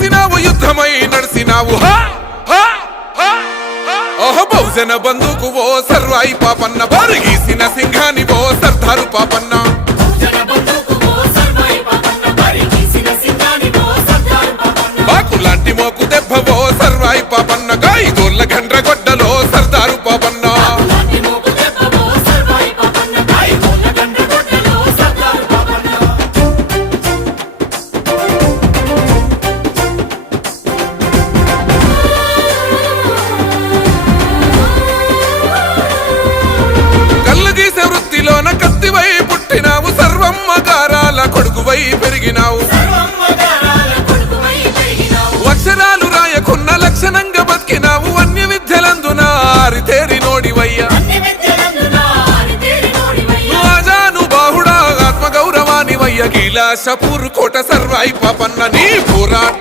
చేసినావు యుద్ధమై నడిసినావు బహుజన బంధుకు ఓ సర్వాయి పాపన్న బరిగీసిన సింహాని ఓ సర్దారు పాపన్న బాకులాంటి మోకు దెబ్బ ఓ సర్వాయి పాపన్న గాయగోళ్ళ గండ్రగొడ్డలో సర్దారు పాపన్న వృత్తిలోన కత్తివై పుట్టినావు సర్వమ్మ గారాల కొడుకువై పెరిగినావు అక్షరాలు రాయకున్న లక్షణంగా బతికినావు అన్య విద్యలందున ఆరితేరి నోడివయ్యా ఆజానుబాహుడా ఆత్మగౌరవానివయ్య కైలాసపూర్ కోట సర్వాయి పాపన్న నీ పోరాట